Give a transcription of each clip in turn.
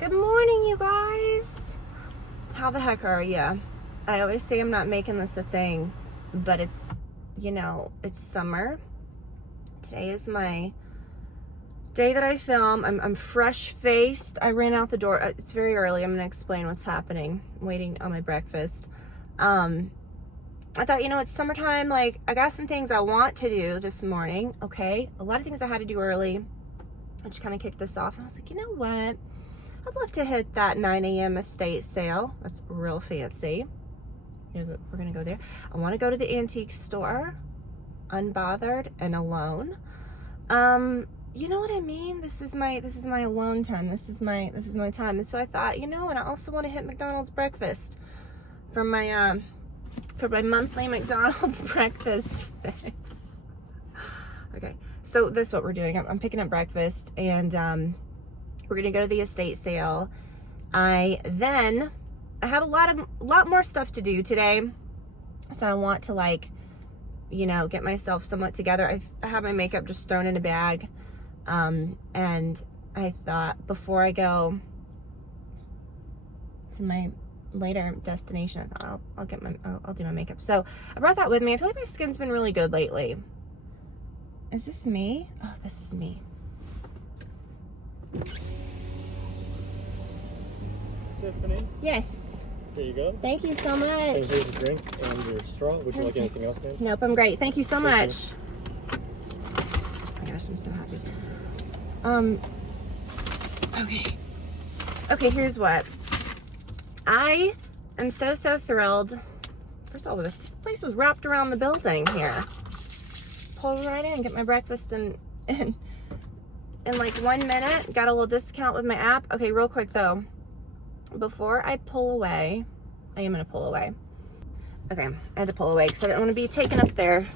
Good morning, you guys. How the heck are you? I always say I'm not making this a thing, but it's, it's summer. Today is my day that I film. I'm fresh-faced. I ran out the door. It's very early. I'm going to explain what's happening. I'm waiting on my breakfast. I thought, it's summertime. Like, I got some things I want to do this morning, okay? A lot of things I had to do early. I just kind of kicked this off. And I was like, you know what? I'd love to hit that 9 a.m. estate sale. That's real fancy. We're gonna go there. I want to go to the antique store, unbothered and alone. You know what I mean? This is my alone time. This is my time. And so I thought, and I also want to hit McDonald's breakfast for my monthly McDonald's breakfast fix. Okay, so this is what we're doing. I'm picking up breakfast and we're gonna go to the estate sale. I have a lot more stuff to do today, so I want to get myself somewhat together. I have my makeup just thrown in a bag, and I thought before I go to my later destination, I thought I'll do my makeup. So I brought that with me. I feel like my skin's been really good lately. Is this me? Oh, this is me. Tiffany? Yes. There you go. Thank you so much. And here's a drink and your straw. Would you like anything else, man? Nope, I'm great. Thank you so much. You. Oh my gosh, I'm so happy. Okay, here's what. I am so thrilled. First of all, this place was wrapped around the building here. Pull right in, get my breakfast in like 1 minute. Got a little discount with my app. Okay, real quick though. Before I pull away, I am gonna pull away. Okay, I had to pull away because I don't want to be taking up their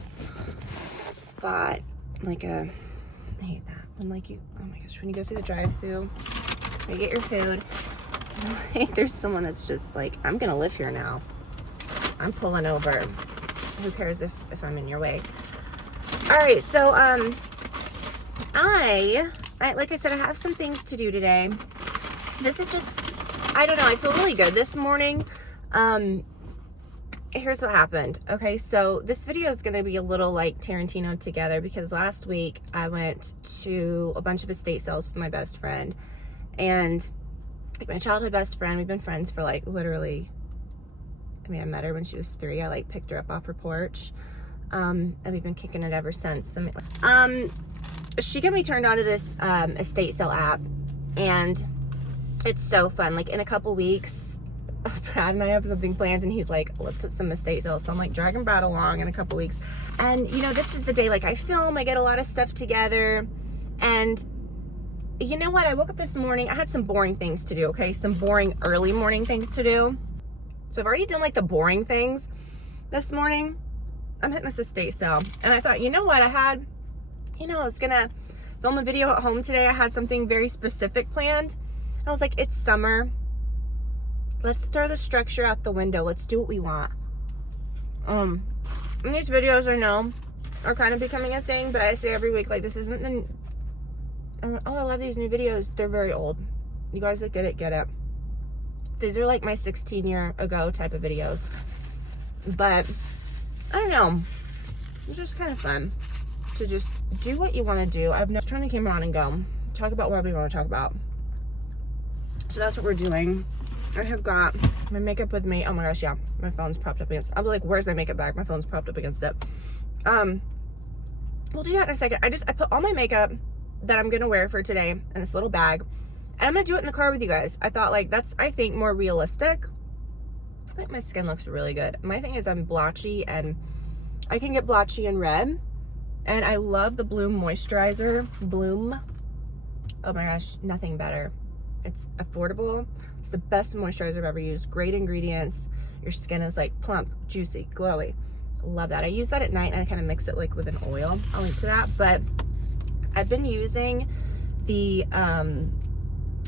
spot. I hate that. When oh my gosh, when you go through the drive-thru, you get your food. There's someone that's just like, I'm gonna live here now. I'm pulling over. Who cares if I'm in your way? All right, so I like I said, I have some things to do today. This is just, I don't know, I feel really good this morning. Here's what happened. Okay, so this video is going to be a little like Tarantino together because last week I went to a bunch of estate sales with my best friend, and my childhood best friend. We've been friends for literally, I met her when she was 3. I picked her up off her porch, and we've been kicking it ever since. She got me turned on to this estate sale app, and it's so fun. In a couple weeks, Brad and I have something planned, and he's like, let's hit some estate sales. So I'm dragging Brad along in a couple weeks. And this is the day, I film, I get a lot of stuff together. And you know what? I woke up this morning, I had some boring things to do, okay? Some boring early morning things to do. So I've already done the boring things this morning. I'm hitting this estate sale. And I thought, you know what? I was gonna film a video at home today. I had something very specific planned. I was like, it's summer. Let's throw the structure out the window. Let's do what we want. And these videos I know are kind of becoming a thing, but I say every week, this isn't the, oh, I love these new videos. They're very old. You guys that get it. These are my 16-year ago type of videos. But, I don't know. It's just kind of fun to just do what you want to do. I've never turned the camera on and go. Talk about whatever you want to talk about. So that's what we're doing. I have got my makeup with me. Oh my gosh, yeah. My phone's propped up against it. I'll be like, where's my makeup bag? My phone's propped up against it. We'll do that in a second. I put all my makeup that I'm gonna wear for today in this little bag. And I'm gonna do it in the car with you guys. I thought that's, I think, more realistic. I think my skin looks really good. My thing is I'm blotchy, and I can get blotchy and red. And I love the Bloom moisturizer. Bloom. Oh my gosh, nothing better. It's affordable. It's the best moisturizer I've ever used. Great ingredients. Your skin is plump, juicy, glowy. Love that. I use that at night, and I kind of mix it with an oil. I'll link to that. But I've been using the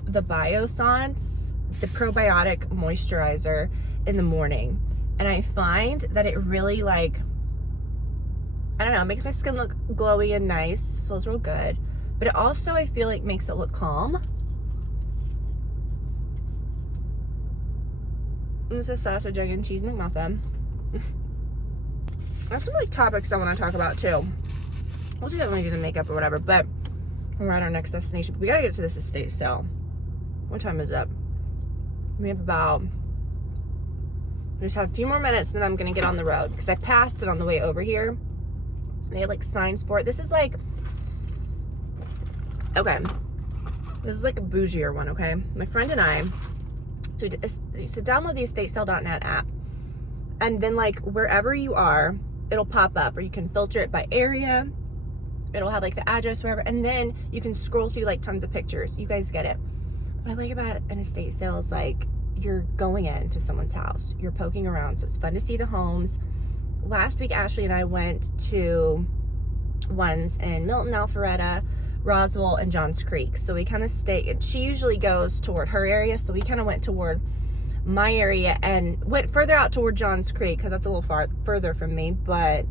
Biossance, the probiotic moisturizer in the morning. And I find that it really I don't know, it makes my skin look glowy and nice. Feels real good. But it also, I feel makes it look calm. This is sausage, egg, and cheese McMuffin. That's some like topics I want to talk about too. We'll do that when we do the makeup or whatever, but we're at our next destination. We gotta get to this estate sale. What time is it? We have about, we just have a few more minutes and then I'm gonna get on the road because I passed it on the way over here. They had like signs for it. This is like, okay, this is like a bougier one, okay? My friend and I, so we used to download the estatesale.net app, and then like wherever you are, it'll pop up, or you can filter it by area. It'll have like the address, wherever, and then you can scroll through like tons of pictures. You guys get it. What I like about an estate sale is like you're going into someone's house, you're poking around, so it's fun to see the homes. Last week, Ashley and I went to ones in Milton, Alpharetta, Roswell, and Johns Creek. So we kind of stayed. She usually goes toward her area, so we kind of went toward my area and went further out toward Johns Creek because that's a little further from me. But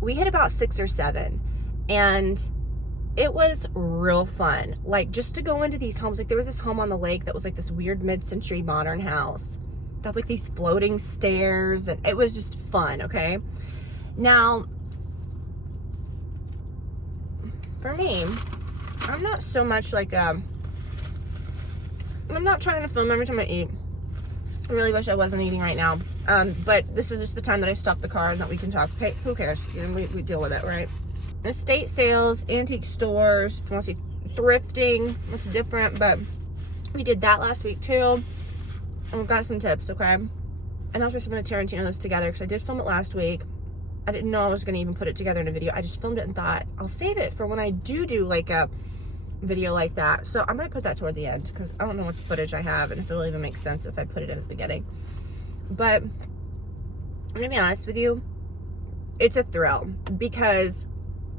we hit about 6 or 7, and it was real fun. Like just to go into these homes. Like there was this home on the lake that was like this weird mid-century modern house. That had like these floating stairs, and it was just fun. Okay, now for me, I'm not so much like I'm not trying to film every time I eat. I really wish I wasn't eating right now. But this is just the time that I stop the car and that we can talk. Hey, who cares? You know, we deal with it, right? Estate sales, antique stores, if you want to see thrifting, it's different, but we did that last week too. And we've got some tips, okay? And that's why I'm going to Tarantino this together because I did film it last week. I didn't know I was going to even put it together in a video. I just filmed it and thought I'll save it for when I do like a video like that. So I might put that toward the end because I don't know what footage I have and if it'll even make sense if I put it in at the beginning. But I'm going to be honest with you, it's a thrill because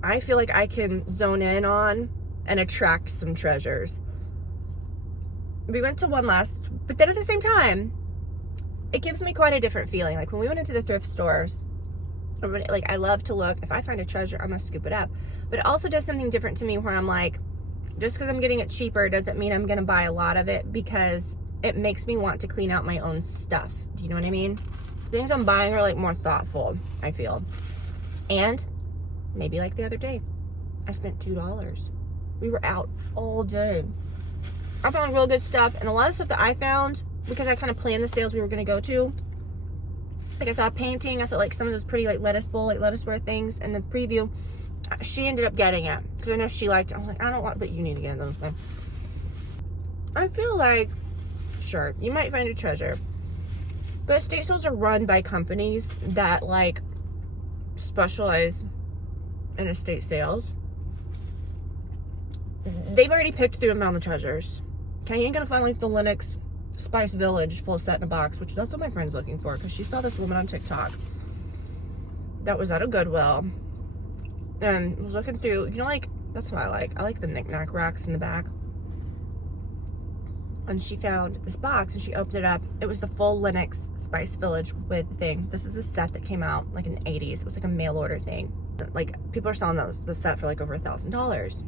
I feel like I can zone in on and attract some treasures. We went to one but then at the same time, it gives me quite a different feeling. Like when we went into the thrift stores, like I love to look, if I find a treasure, I'm gonna scoop it up. But it also does something different to me where I'm like, just because I'm getting it cheaper doesn't mean I'm gonna buy a lot of it because it makes me want to clean out my own stuff. Do you know what I mean? Things I'm buying are like more thoughtful, I feel. And maybe like the other day, I spent $2. We were out all day. I found real good stuff, and a lot of stuff that I found, because I kind of planned the sales we were going to go to. Like I saw a painting, I saw like some of those pretty like lettuceware things in the preview. She ended up getting it, because I know she liked it. I'm like, I don't want, but you need to get those things. I feel like, sure, you might find a treasure. But estate sales are run by companies that like specialize in estate sales. They've already picked through and found the treasures. Okay, you ain't gonna find like the Linux Spice Village full set in a box, which that's what my friend's looking for because she saw this woman on TikTok that was at a Goodwill and was looking through, you know, like that's what I like. I like the knickknack racks in the back. And she found this box and she opened it up. It was the full Linux Spice Village with the thing. This is a set that came out like in the 80s. It was like a mail order thing. Like people are selling the set for like over $1,000.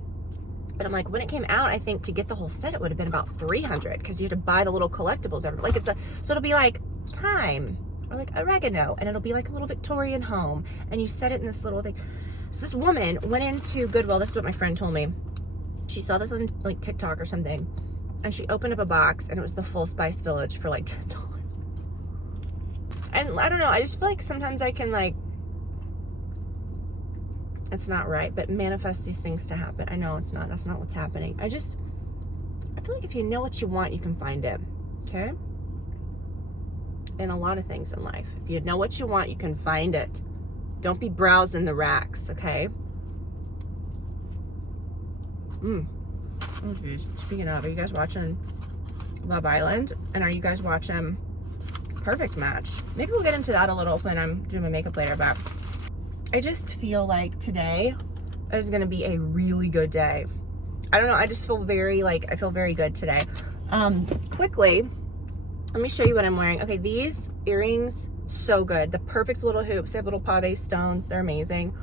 But I'm like, when it came out, I think to get the whole set, it would have been about $300 because you had to buy the little collectibles. Like so it'll be like thyme or like oregano, and it'll be like a little Victorian home, and you set it in this little thing. So this woman went into Goodwill. This is what my friend told me. She saw this on like TikTok or something, and she opened up a box, and it was the full Spice Village for like $10. And I don't know. I just feel like sometimes I can like. It's not right, but manifest these things to happen. I know it's not. That's not what's happening. I feel like if you know what you want, you can find it. Okay? And a lot of things in life. If you know what you want, you can find it. Don't be browsing the racks, okay? Oh, geez. Speaking of, are you guys watching Love Island? And are you guys watching Perfect Match? Maybe we'll get into that a little when I'm doing my makeup later, but I just feel like today is going to be a really good day. I don't know. I just feel I feel very good today. Quickly, let me show you what I'm wearing. Okay, these earrings, so good. The perfect little hoops. They have little pave stones. They're amazing.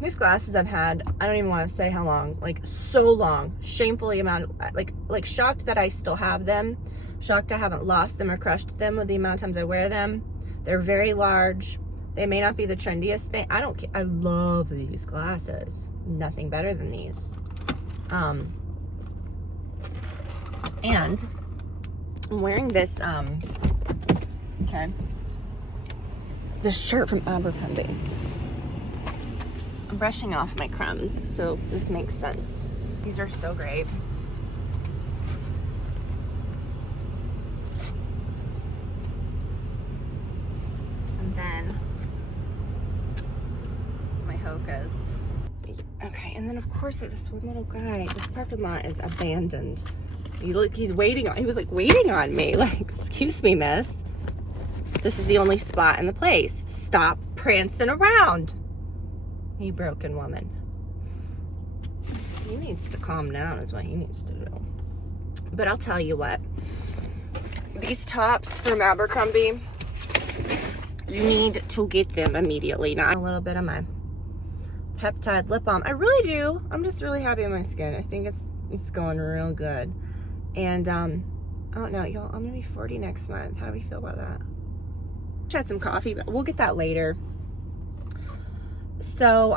These glasses I've had, I don't even want to say how long, like so long, shamefully amount, like shocked that I still have them Shocked I haven't lost them or crushed them with the amount of times I wear them. They're very large. They may not be the trendiest thing. I don't care. I love these glasses. Nothing better than these. And I'm wearing this, this shirt from Abercrombie. I'm brushing off my crumbs, so this makes sense. These are so great. And then my Hokas. Okay, and then of course this one little guy, this parking lot is abandoned. He's waiting on, he was like waiting on me. Like, excuse me, miss. This is the only spot in the place. Stop prancing around. You broken woman. He needs to calm down is what he needs to do. But I'll tell you what. These tops from Abercrombie, you need to get them immediately. Now, a little bit of my peptide lip balm. I really do. I'm just really happy with my skin. I think it's going real good. And I don't know, y'all, I'm gonna be 40 next month. How do we feel about that? I had some coffee, but we'll get that later. So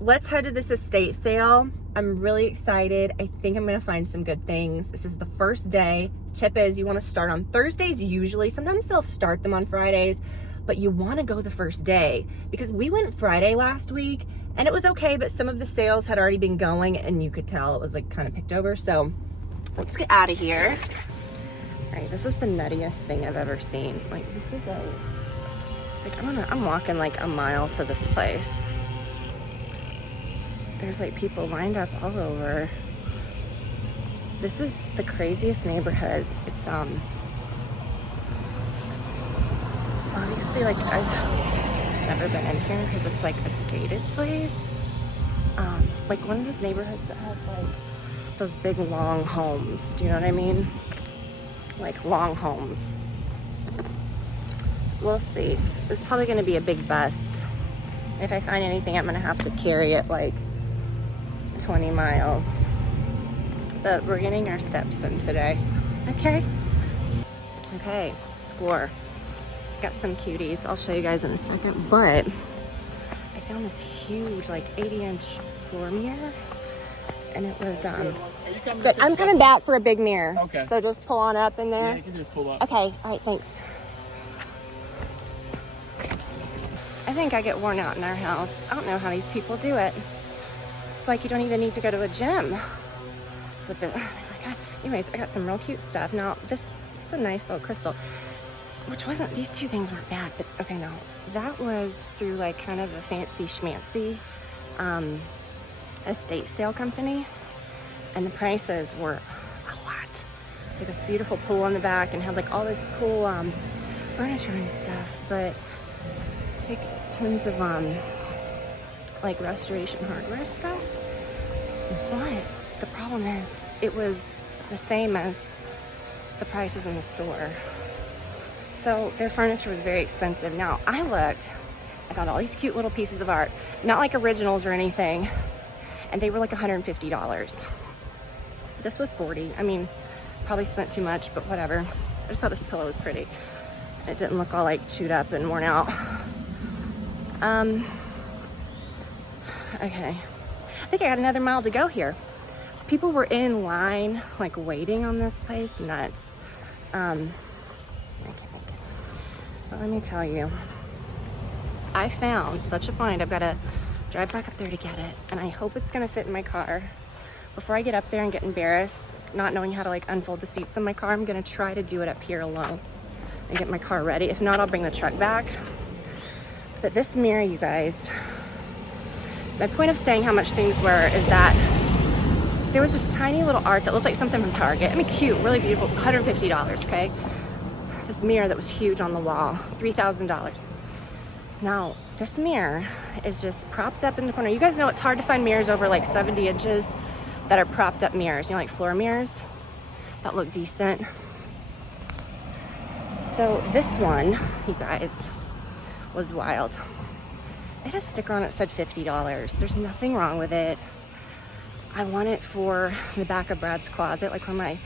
let's head to this estate sale. I'm really excited. I think I'm gonna find some good things. This is the first day. The tip is you want to start on Thursdays usually. Sometimes they'll start them on Fridays, but you want to go the first day because we went Friday last week and it was okay, but some of the sales had already been going and you could tell it was like kind of picked over. So let's get out of here. All right, this is the nuttiest thing I've ever seen. Like, this is I'm walking like a mile to this place. There's like people lined up all over. This is the craziest neighborhood. It's obviously like I've never been in here because it's like this gated place. Like one of those neighborhoods that has like those big long homes. Do you know what I mean? Like long homes. We'll see. It's probably going to be a big bust. If I find anything, I'm going to have to carry it like 20 miles. But we're getting our steps in today. Okay. Okay, score. Got some cuties. I'll show you guys in a second. But I found this huge, like 80-inch floor mirror. And it was, good. I'm coming back for a big mirror. Okay. So just pull on up in there. Yeah, you can just pull up. Okay, all right, thanks. I think I get worn out in our house. I don't know how these people do it. It's like you don't even need to go to a gym with the, oh my God. Anyways, I got some real cute stuff. Now, this is a nice little crystal, which wasn't, these two things weren't bad, but okay, no. That was through like kind of a fancy schmancy estate sale company, and the prices were a lot. Like this beautiful pool in the back and had like all this cool furniture and stuff, but like tons of like restoration hardware stuff. But the problem is it was the same as the prices in the store. So their furniture was very expensive. Now I looked, I found all these cute little pieces of art, not like originals or anything, and they were like $150. This was $40. I mean, probably spent too much, but whatever. I just thought this pillow was pretty. It didn't look all like chewed up and worn out. Okay. I think I got another mile to go here. People were in line, like waiting on this place. Nuts. I can't make it. But let me tell you, I found such a find. I've got to drive back up there to get it, and I hope it's gonna fit in my car. Before I get up there and get embarrassed, not knowing how to like unfold the seats in my car, I'm gonna try to do it up here alone and get my car ready. If not, I'll bring the truck back. But this mirror, you guys, my point of saying how much things were is that there was this tiny little art that looked like something from Target. I mean, cute, really beautiful, $150, okay? This mirror that was huge on the wall, $3,000. Now, this mirror is just propped up in the corner. You guys know it's hard to find mirrors over like 70 inches that are propped up mirrors, you know, like floor mirrors that look decent. So this one, you guys, was wild. It had a sticker on it that said $50. There's nothing wrong with it. I want it for the back of Brad's closet, like where my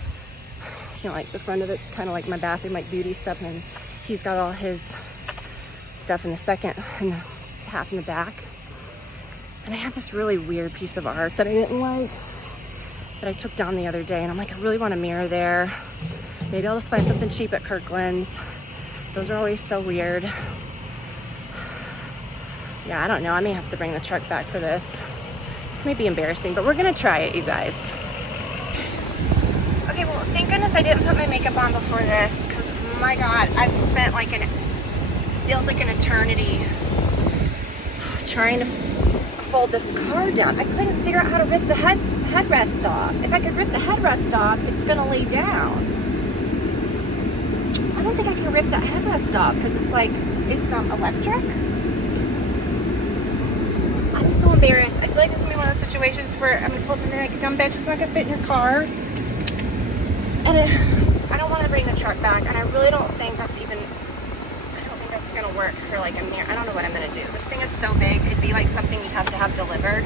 you know, like the front of it's kind of like my bathroom, like beauty stuff, and then he's got all his stuff in the second and the half in the back. And I have this really weird piece of art that I didn't like, that I took down the other day, and I'm like, I really want a mirror there. Maybe I'll just find something cheap at Kirkland's. Those are always so weird. Yeah, I don't know. I may have to bring the truck back for this. This may be embarrassing, but we're gonna try it, you guys. Okay, well, thank goodness I didn't put my makeup on before this, because my God, I've spent like feels like an eternity trying to fold this car down. I couldn't figure out how to rip the headrest off. If I could rip the headrest off, it's gonna lay down. I don't think I can rip that headrest off because it's like, it's electric. I'm so embarrassed. I feel like this is gonna be one of those situations where I'm gonna pull up and be like, dumb bitch, it's not gonna fit in your car. And I don't want to bring the truck back, and I really don't think that's gonna work for like a mirror. I don't know what I'm gonna do. This thing is so big, it'd be like something you have to have delivered.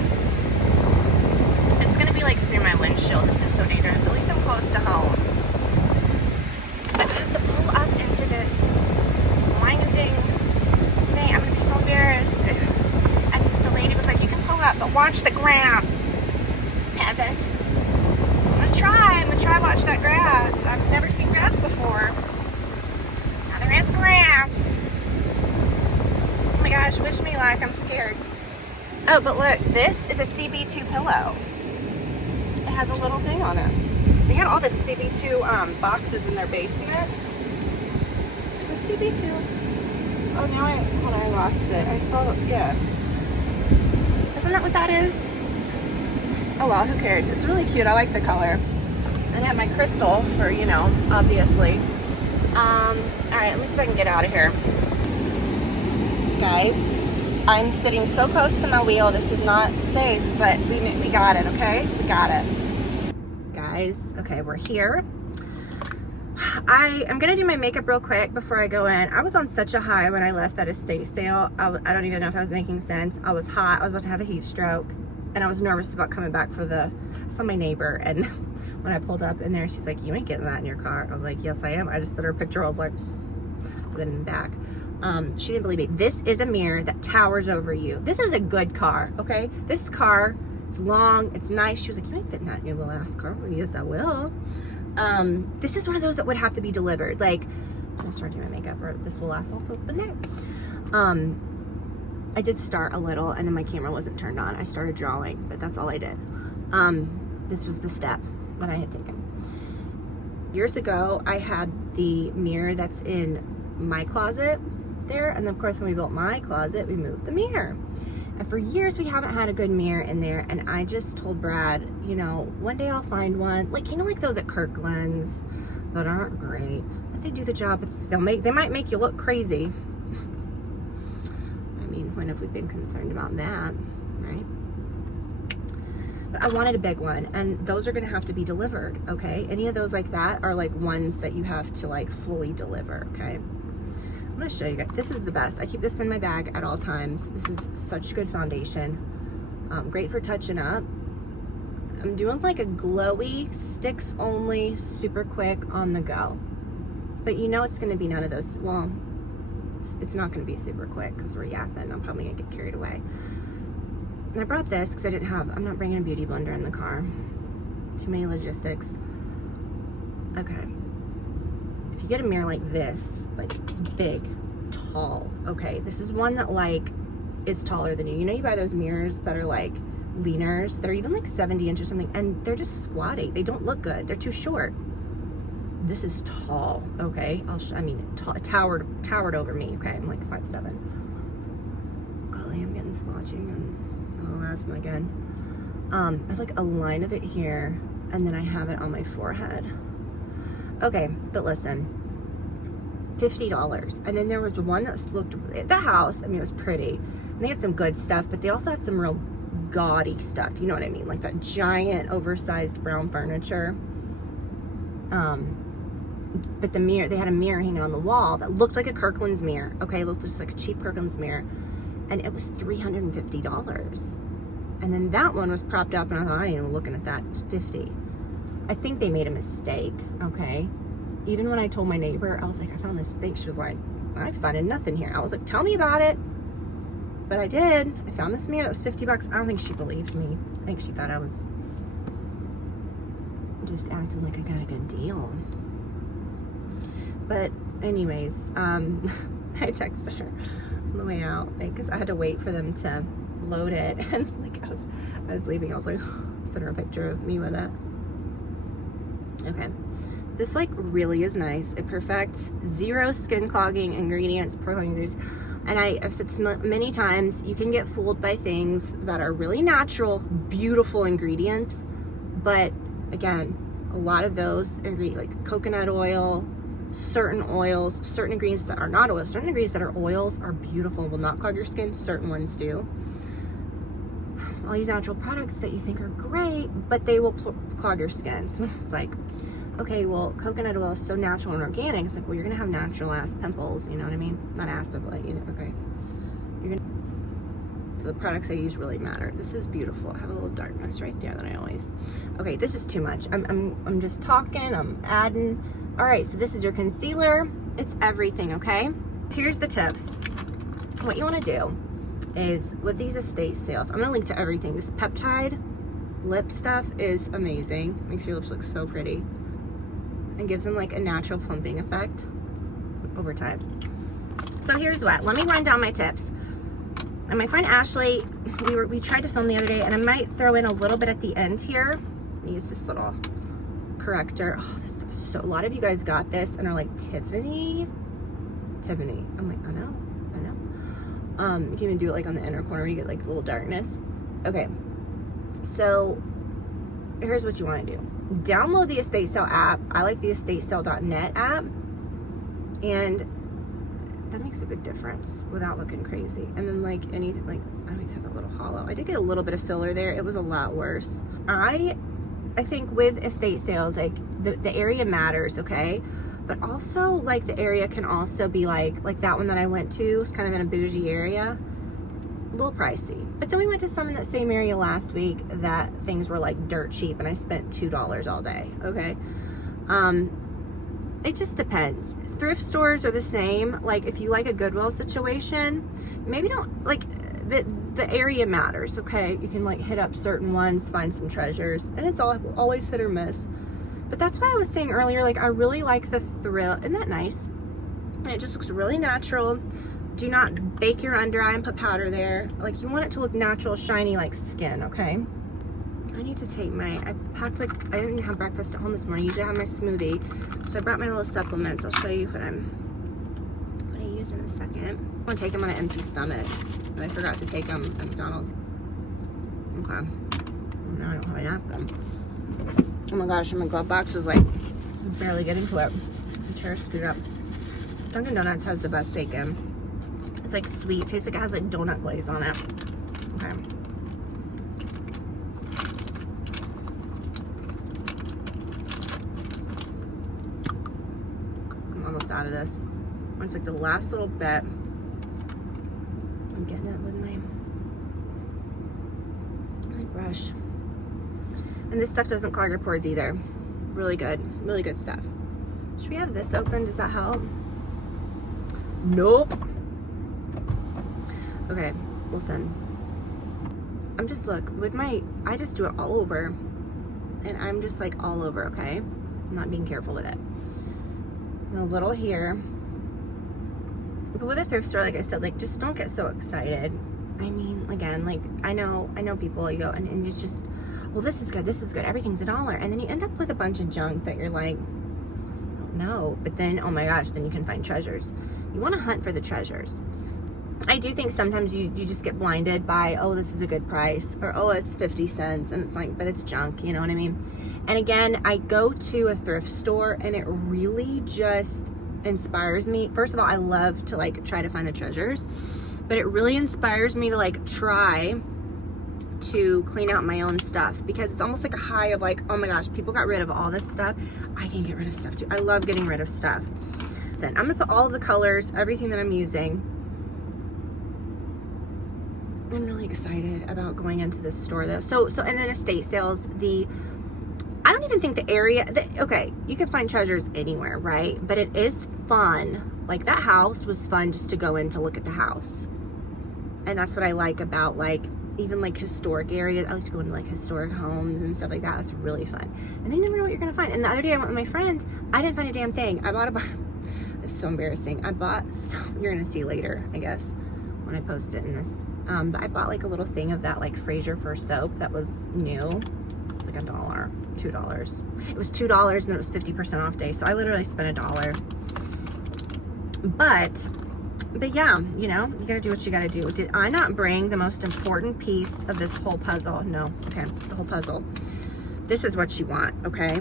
It's gonna be like through my windshield. This is so dangerous. At least I'm close to home. But I have to pull up into this winding thing. I'm gonna be so embarrassed. And the lady was like, you can pull up, but watch the grass, peasant. I'm gonna try to watch that grass. I've never seen grass before. Now there is grass. Oh my gosh, wish me luck, I'm scared. Oh, but look, this is a CB2 pillow. It has a little thing on it. They had all the CB2 boxes in their basement. It's a CB2. Oh, now I lost it. I saw, yeah. Isn't that what that is? Oh well, who cares? It's really cute, I like the color. And I have my crystal for, you know, obviously. All right, let me see if I can get out of here. Guys, I'm sitting so close to my wheel. This is not safe, but we got it, okay? We got it. Guys, okay, we're here. I am gonna do my makeup real quick before I go in. I was on such a high when I left that estate sale. I don't even know if I was making sense. I was hot, I was about to have a heat stroke, and I was nervous about coming back for I saw my neighbor, and when I pulled up in there, she's like, you ain't getting that in your car. I was like, yes, I am. I just sent her a picture. I was like, then in the back. She didn't believe me. This is a mirror that towers over you. This is a good car, okay? This car, it's long, it's nice. She was like, you ain't fitting that in your little ass car. I was like, yes, I will. This is one of those that would have to be delivered. Like, I'm gonna start doing my makeup, or this will last all flipping day. I did start a little, and then my camera wasn't turned on. I started drawing, but that's all I did. This was the step that I had taken. Years ago, I had the mirror that's in my closet there, and then of course when we built my closet, we moved the mirror. And for years we haven't had a good mirror in there, and I just told Brad, you know, one day I'll find one. Like, you know, like those at Kirkland's that aren't great, but they do the job. They might make you look crazy. I mean, when have we been concerned about that, right? But I wanted a big one, and those are gonna have to be delivered, okay? Any of those like that are like ones that you have to like fully deliver, okay? I'm gonna show you guys. This is the best. I keep this in my bag at all times. This is such good foundation. Great for touching up. I'm doing like a glowy, sticks only, super quick, on the go. But you know it's gonna be none of those. Well, it's not gonna be super quick because we're yapping. I'm probably gonna get carried away. And I brought this because I'm not bringing a beauty blender in the car. Too many logistics. Okay. If you get a mirror like this, like big, tall, okay, this is one that like is taller than you. You know, you buy those mirrors that are like leaners, they're even like 70 inches or something, and they're just squatty. They don't look good. They're too short. This is tall, okay? Towered over me, okay? I'm like 5'7". Golly, I'm getting splotchy again. I'll ask him again. I have like a line of it here, and then I have it on my forehead. Okay, but listen, $50. And then there was one that looked at the house. I mean, it was pretty. And they had some good stuff, but they also had some real gaudy stuff. You know what I mean? Like that giant, oversized brown furniture. But the mirror, they had a mirror hanging on the wall that looked like a Kirkland's mirror. Okay, it looked just like a cheap Kirkland's mirror. And it was $350. And then that one was propped up, and I thought, I ain't even looking at that. It was $50. I think they made a mistake, okay? even when I told my neighbor, I was like, I found this thing. She was like, I finding nothing here. I was like, tell me about it. But I did. I found this mirror that was $50. I don't think she believed me. I think she thought I was just acting like I got a good deal. But anyways, I texted her on the way out, like, because I had to wait for them to load it, and like I was leaving, I was like, send her a picture of me with it. Okay, this like really is nice. It perfects 0 skin clogging ingredients, and I've said many times, you can get fooled by things that are really natural, beautiful ingredients, but again, a lot of those ingredients, like coconut oil, certain oils, certain ingredients that are not oils, certain ingredients that are oils are beautiful and will not clog your skin. Certain ones do. All these natural products that you think are great, but they will clog your skin. So it's like, okay, well, coconut oil is so natural and organic. It's like, well, you're gonna have natural ass pimples. You know what I mean? Not ass pimple, like, you know. Okay. You're gonna. So the products I use really matter. This is beautiful. I have a little darkness right there that I always. Okay, this is too much. I'm just talking. I'm adding. All right, so this is your concealer. It's everything, okay? Here's the tips. What you wanna do is, with these estate sales, I'm gonna link to everything. This peptide lip stuff is amazing. Makes your lips look so pretty. And gives them like a natural plumping effect over time. So here's what, let me run down my tips. And my friend Ashley, we tried to film the other day, and I might throw in a little bit at the end here. Use this little corrector. Oh, this stuff is so, a lot of you guys got this and are like, Tiffany. I'm like, I know. You can even do it like on the inner corner where you get like a little darkness. Okay, so here's what you want to do. Download the Estate Sale app. I like the estatesale.net app, and that makes a big difference without looking crazy. And then like anything, like I always have a little hollow. I did get a little bit of filler there. It was a lot worse. I think with estate sales, like the area matters, okay? But also like the area can also be like that one that I went to was kind of in a bougie area, a little pricey. But then we went to some in that same area last week that things were like dirt cheap, and I spent $2 all day, okay? It just depends. Thrift stores are the same. Like if you like a Goodwill situation, maybe don't, like the area matters, okay? You can like hit up certain ones, find some treasures, and it's always hit or miss. But that's why I was saying earlier, like I really like the thrill. Isn't that nice? And it just looks really natural. Do not bake your under eye and put powder there. Like you want it to look natural, shiny like skin, okay? I need to take I packed like, I didn't have breakfast at home this morning. Usually I have my smoothie. So I brought my little supplements. I'll show you what I use in a second. I'm gonna take them on an empty stomach. But I forgot to take them at McDonald's. Okay. Now I don't have a napkin. Oh my gosh, and my glove box is like, I'm barely getting to it. The chair screwed up. Dunkin' Donuts has the best bacon. It's like sweet. Tastes like it has like donut glaze on it. Okay. I'm almost out of this. It's like the last little bit. I'm getting it with my brush. And this stuff doesn't clog your pores either. Really good stuff. Should we have this open? Does that help? Nope. Okay, listen. I'm just, look, with I just do it all over. And I'm just like all over, okay? I'm not being careful with it. And a little here. But with a thrift store, like I said, like just don't get so excited. I mean, again, like I know people, you go and it's just, well, this is good, everything's $1, and then you end up with a bunch of junk that you're like, I don't know. But then, oh my gosh, then you can find treasures. You want to hunt for the treasures. I do think sometimes you just get blinded by, oh, this is a good price, or oh, it's 50 cents, and it's like, but it's junk, you know what I mean? And again, I go to a thrift store and it really just inspires me. First of all, I love to like try to find the treasures, but it really inspires me to like try to clean out my own stuff, because it's almost like a high of like, oh my gosh, people got rid of all this stuff, I can get rid of stuff too. I love getting rid of stuff. Listen, I'm gonna put all of the colors, everything that I'm using. I'm really excited about going into this store though. So and then estate sales, I don't even think the area, okay, you can find treasures anywhere, right? But it is fun. Like that house was fun just to go in to look at the house. And that's what I like about like, even like historic areas. I like to go into like historic homes and stuff like that. That's really fun. And then you never know what you're gonna find. And the other day I went with my friend, I didn't find a damn thing. I bought a, it's so embarrassing. You're gonna see later, I guess, when I post it in this. But I bought like a little thing of that like Fraser Fur soap that was new. It was like $1, $2. It was $2 and then it was 50% off day. So I literally spent $1. But yeah, you know, you gotta do what you gotta do. Did I not bring the most important piece of this whole puzzle? No, okay, the whole puzzle. This is what you want, okay?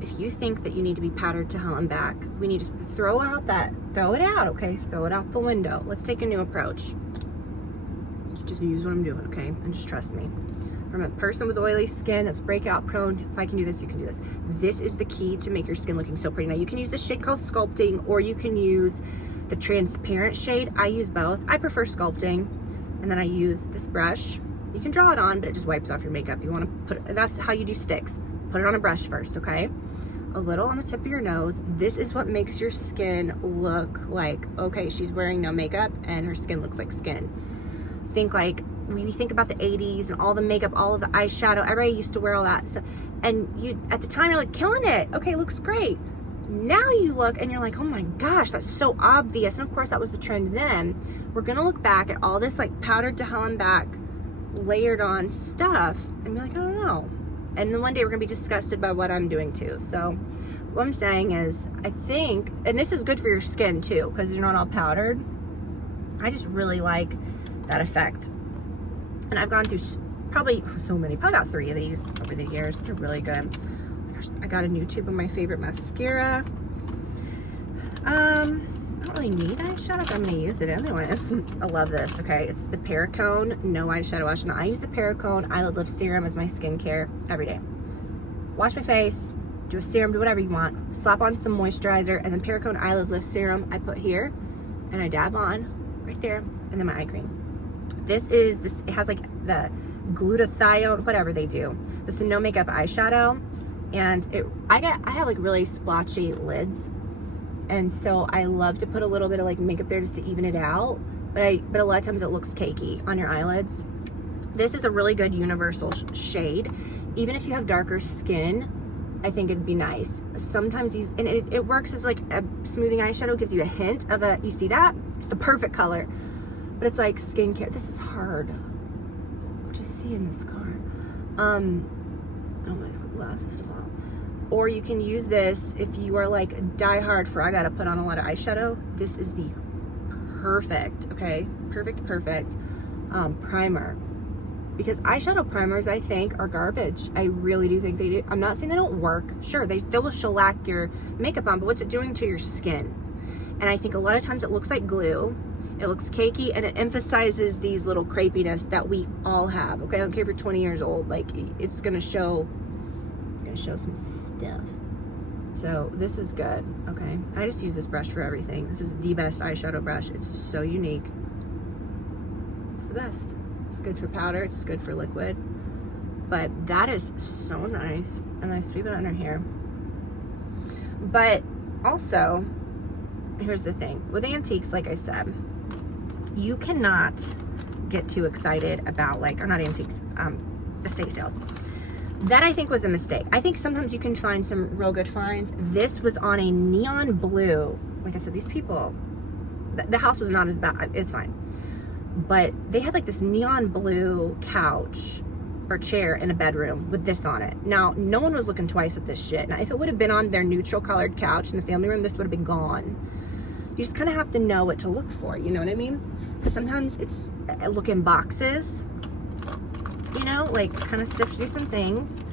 If you think that you need to be powdered to hell and back, we need to throw it out, okay? Throw it out the window. Let's take a new approach. Just use what I'm doing, okay? And just trust me. From a person with oily skin that's breakout prone, if I can do this, you can do this. This is the key to make your skin looking so pretty. Now you can use this shade called Sculpting, or you can use the transparent shade. I use both. I prefer Sculpting. And then I use this brush. You can draw it on, but it just wipes off your makeup. You want to put, that's how you do sticks. Put it on a brush first, okay? A little on the tip of your nose. This is what makes your skin look like, okay, she's wearing no makeup and her skin looks like skin. Think like, when you think about the 80s and all the makeup, all of the eyeshadow, everybody used to wear all that. So, and you, at the time, you're like, killing it. Okay, looks great. Now you look and you're like, oh my gosh, that's so obvious. And of course that was the trend then. We're gonna look back at all this like powdered to hell and back, layered on stuff and be like, I don't know. And then one day we're gonna be disgusted by what I'm doing too. So what I'm saying is, I think, and this is good for your skin too, because you're not all powdered. I just really like that effect. And I've gone through probably got 3 of these over the years. They're really good. I got a new tube of my favorite mascara. I don't really need eyeshadow, but I'm gonna use it anyways. I love this, okay? It's the Paracone No Eyeshadow Wash. And I use the Paracone Eyelid Lift Serum as my skincare every day. Wash my face, do a serum, do whatever you want. Slap on some moisturizer, and then Paracone Eyelid Lift Serum I put here, and I dab on right there, and then my eye cream. This, it has like the glutathione, whatever they do. This is a no makeup eyeshadow. And I have like really splotchy lids, and so I love to put a little bit of like makeup there just to even it out, but a lot of times it looks cakey on your eyelids. This is a really good universal shade. Even if you have darker skin, I think it'd be nice. Sometimes these, and it works as like a smoothing eyeshadow, gives you a hint of a, you see that? It's the perfect color, but it's like skincare. This is hard. What do you see in this car? Oh, my glasses fell out. Or you can use this if you are like die hard for, I gotta put on a lot of eyeshadow. This is the perfect, okay? Perfect primer. Because eyeshadow primers, I think, are garbage. I really do think they do. I'm not saying they don't work. Sure, they will shellac your makeup on, but what's it doing to your skin? And I think a lot of times it looks like glue. It looks cakey, and it emphasizes these little crepiness that we all have, okay? I don't care if you're 20 years old, like it's gonna show some stuff. So this is good, okay? I just use this brush for everything. This is the best eyeshadow brush. It's so unique. It's the best. It's good for powder, it's good for liquid. But that is so nice. And I sweep it under here. But also, here's the thing. With antiques, like I said, you cannot get too excited about like, or not antiques, estate sales. That I think was a mistake. I think sometimes you can find some real good finds. This was on a neon blue. Like I said, these people, the house was not as bad, it's fine. But they had like this neon blue couch or chair in a bedroom with this on it. Now, no one was looking twice at this shit. Now, if it would have been on their neutral colored couch in the family room, this would have been gone. You just kind of have to know what to look for, you know what I mean? Because sometimes it's look in boxes, you know, like kind of sift through some things.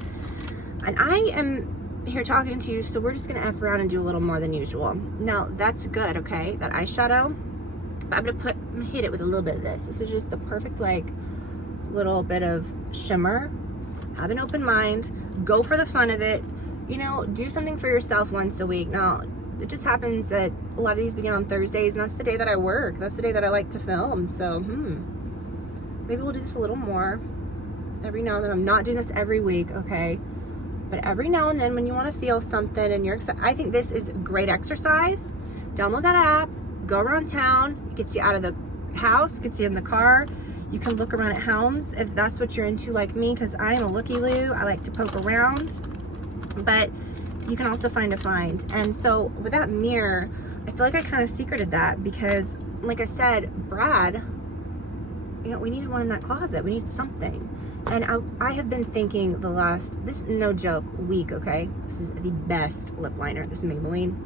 And I am here talking to you, so we're just gonna F around and do a little more than usual. Now, that's good, okay? That eyeshadow, I'm gonna hit it with a little bit of this. This is just the perfect, like, little bit of shimmer. Have an open mind, go for the fun of it. You know, do something for yourself once a week. Now, it just happens that a lot of these begin on Thursdays, and that's the day that I work. That's the day that I like to film. So, maybe we'll do this a little more every now and then. I'm not doing this every week, okay? But every now and then when you want to feel something and you're excited, I think this is great exercise. Download that app, go around town. It gets you out of the house, gets you in the car. You can look around at homes if that's what you're into, like me, because I am a looky-loo. I like to poke around, but you can also find a find. And so with that mirror, I feel like I kind of secreted that because, like I said, Brad, you know, we needed one in that closet. We need something. And I have been thinking this no joke, week, okay? This is the best lip liner, this Maybelline.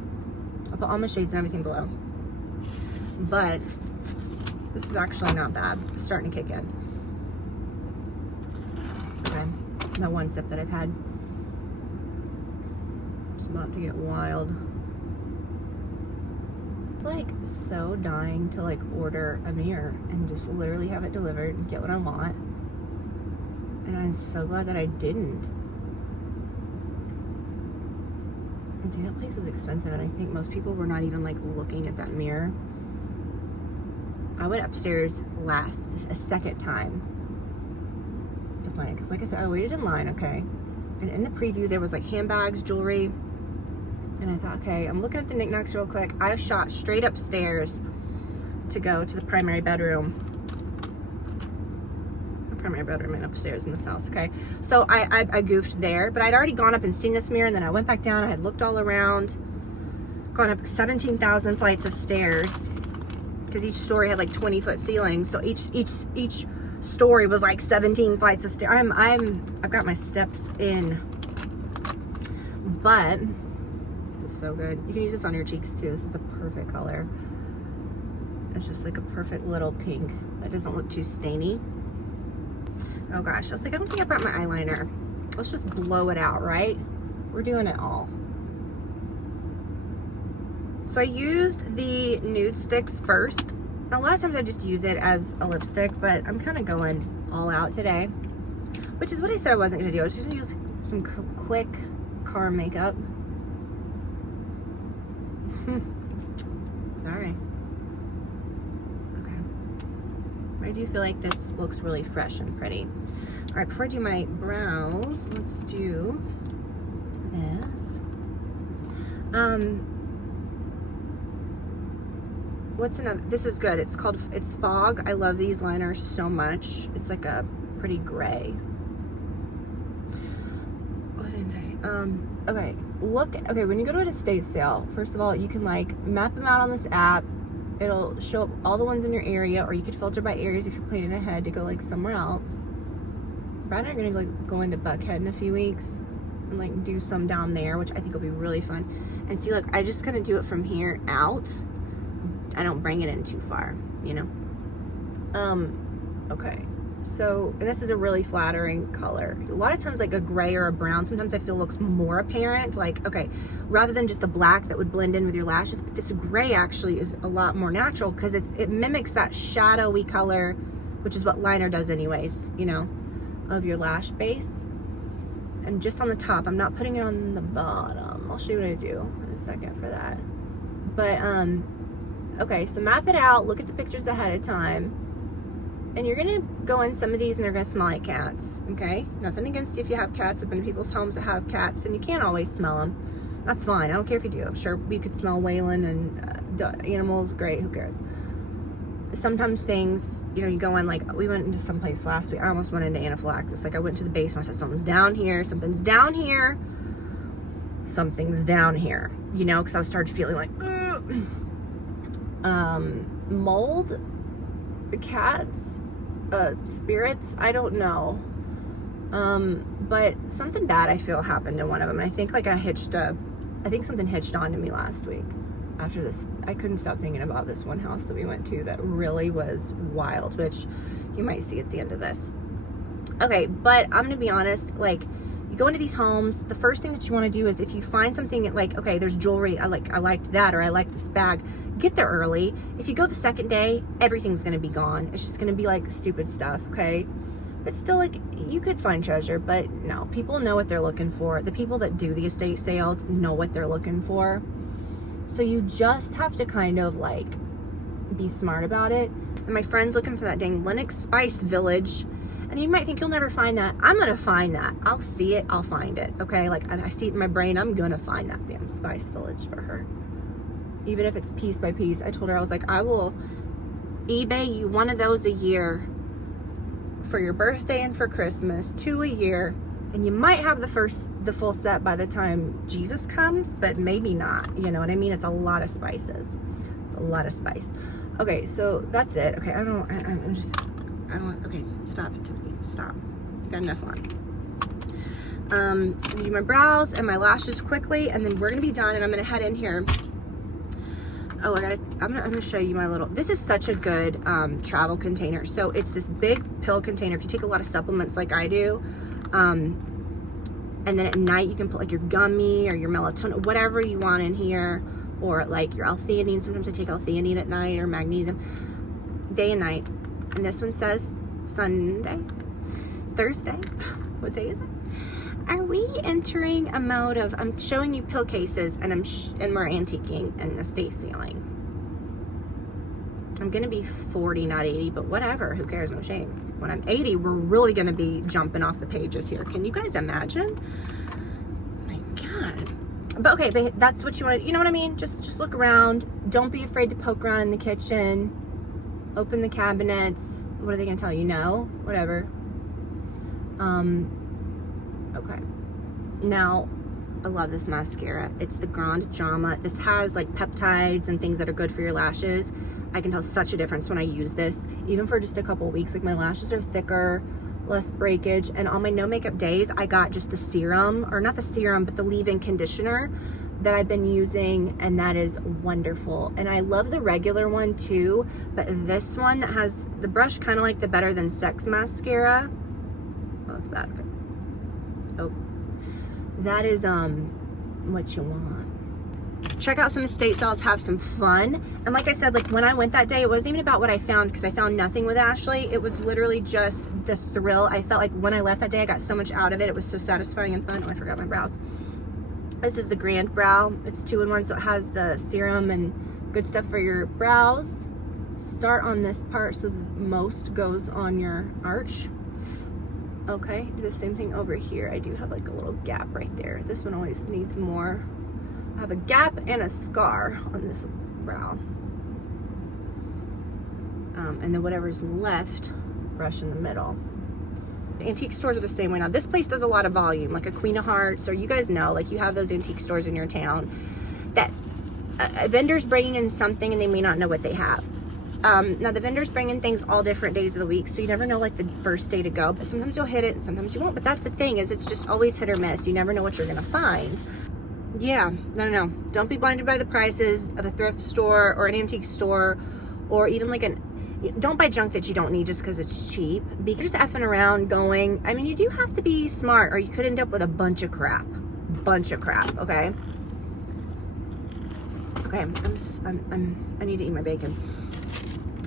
I'll put all my shades and everything below. But this is actually not bad. It's starting to kick in. Okay, that one sip that I've had. It's about to get wild. It's like so dying to like order a mirror and just literally have it delivered and get what I want. And I'm so glad that I didn't. And see, that place was expensive, and I think most people were not even like looking at that mirror. I went upstairs a second time to find it, because like I said, I waited in line, okay? And in the preview, there was like handbags, jewelry, and I thought, okay, I'm looking at the knickknacks real quick. I shot straight upstairs to go to the primary bedroom. The primary bedroom and upstairs in this house, okay? So I goofed there, but I'd already gone up and seen this mirror, and then I went back down. I had looked all around, gone up 17,000 flights of stairs, because each story had like 20-foot ceilings, so each story was like 17 flights of stairs. I've got my steps in, but this is so good. You can use this on your cheeks too. This is a perfect color. It's just like a perfect little pink that doesn't look too stainy. Oh gosh, I was like, I don't think I brought my eyeliner. Let's just blow it out, right? We're doing it all. So I used the nude sticks first. A lot of times I just use it as a lipstick, but I'm kind of going all out today, which is what I said I wasn't going to do. I was just going to use some quick car makeup. Sorry. Okay. I do feel like this looks really fresh and pretty. All right, before I do my brows, let's do this. What's another? This is good. It's Fog. I love these liners so much. It's like a pretty gray. What was I gonna say? Okay, when you go to an estate sale, first of all, you can like map them out on this app. It'll show up all the ones in your area, or you could filter by areas if you're planning ahead to go like somewhere else. Brad and I are gonna like go into Buckhead in a few weeks and like do some down there, which I think will be really fun. And see, look, I just kind of do it from here out. I don't bring it in too far, you know? Okay. So, and this is a really flattering color. A lot of times like a gray or a brown, sometimes I feel looks more apparent. Like, okay, rather than just a black that would blend in with your lashes, but this gray actually is a lot more natural because it mimics that shadowy color, which is what liner does anyways, you know, of your lash base. And just on the top, I'm not putting it on the bottom. I'll show you what I do in a second for that. But, okay, so map it out, look at the pictures ahead of time, and you're gonna go in some of these and they're gonna smell like cats, okay? Nothing against you if you have cats. I've been to people's homes that have cats and you can't always smell them. That's fine, I don't care if you do. I'm sure you could smell Waylon and animals, great, who cares? Sometimes things, you know, you go in, like we went into some place last week, I almost went into anaphylaxis. Like I went to the basement, I said something's down here, something's down here, something's down here, you know, because I started feeling like, mold, cats, spirits, I don't know, but something bad I feel happened to one of them, and I think like I think something hitched onto me last week. After this, I couldn't stop thinking about this one house that we went to that really was wild, which you might see at the end of this. Okay, but I'm gonna be honest, like, you go into these homes, the first thing that you want to do is if you find something like, okay, there's jewelry, I liked that, or I like this bag, get there early. If you go the second day, everything's gonna be gone. It's just gonna be like stupid stuff, okay? But still, like, you could find treasure, but no, people know what they're looking for. The people that do the estate sales know what they're looking for. So you just have to kind of like be smart about it. And my friend's looking for that dang Lennox Spice Village, And you might think you'll never find that. I'm gonna find that. I'll see it, I'll find it, okay? Like, I see it in my brain, I'm gonna find that damn Spice Village for her. Even if it's piece by piece. I told her, I was like, I will eBay you one of those a year for your birthday and for Christmas, 2 a year, and you might have the full set by the time Jesus comes, but maybe not, you know what I mean? It's a lot of spices. It's a lot of spice. Okay, so that's it. Okay, okay, stop it, Tiffany, stop. Got enough on. I'm gonna do my brows and my lashes quickly, and then we're gonna be done, and I'm gonna head in here. Oh, I'm gonna show you my little, this is such a good travel container. So it's this big pill container. If you take a lot of supplements like I do, and then at night you can put like your gummy or your melatonin, whatever you want in here, or like your L-theanine. Sometimes I take L-theanine at night, or magnesium, day and night. And this one says Thursday, what day is it? Are we entering a mode of, I'm showing you pill cases, and and we're antiquing and estate sealing. I'm gonna be 40, not 80, but whatever, who cares, no shame. When I'm 80, we're really gonna be jumping off the pages here. Can you guys imagine? Oh my God. But okay, but that's what you want, you know what I mean? Just look around. Don't be afraid to poke around in the kitchen. Open the cabinets. What are they gonna tell you? No? Whatever. Okay. Now, I love this mascara. It's the Grande Drama. This has like peptides and things that are good for your lashes. I can tell such a difference when I use this, even for just a couple weeks. Like, my lashes are thicker, less breakage, and on my no makeup days, I got just the serum, or not the serum, but the leave-in conditioner that I've been using, and that is wonderful. And I love the regular one too, but this one that has the brush, kind of like the Better Than Sex mascara. Oh, that's bad. Okay. Oh, that is what you want. Check out some estate sales, have some fun. And like I said, like when I went that day, it wasn't even about what I found, because I found nothing with Ashley. It was literally just the thrill. I felt like when I left that day, I got so much out of it. It was so satisfying and fun. Oh, I forgot my brows. This is the Grand Brow. It's 2-in-1, so it has the serum and good stuff for your brows. Start on this part so the most goes on your arch. Okay, do the same thing over here. I do have like a little gap right there. This one always needs more. I have a gap and a scar on this brow. And then whatever's left, brush in the middle. Antique stores are the same way now. This place does a lot of volume, like a Queen of Hearts, or you guys know, like you have those antique stores in your town that a vendor's bringing in something and they may not know what they have. Now the vendors bring in things all different days of the week, so you never know like the first day to go, but sometimes you'll hit it and sometimes you won't. But that's the thing, is it's just always hit or miss. You never know what you're gonna find. Yeah, no. Don't be blinded by the prices of a thrift store or an antique store, or even like don't buy junk that you don't need just because it's cheap. Be just effing around going. I mean, you do have to be smart, or you could end up with a bunch of crap. Okay. Okay, I need to eat my bacon.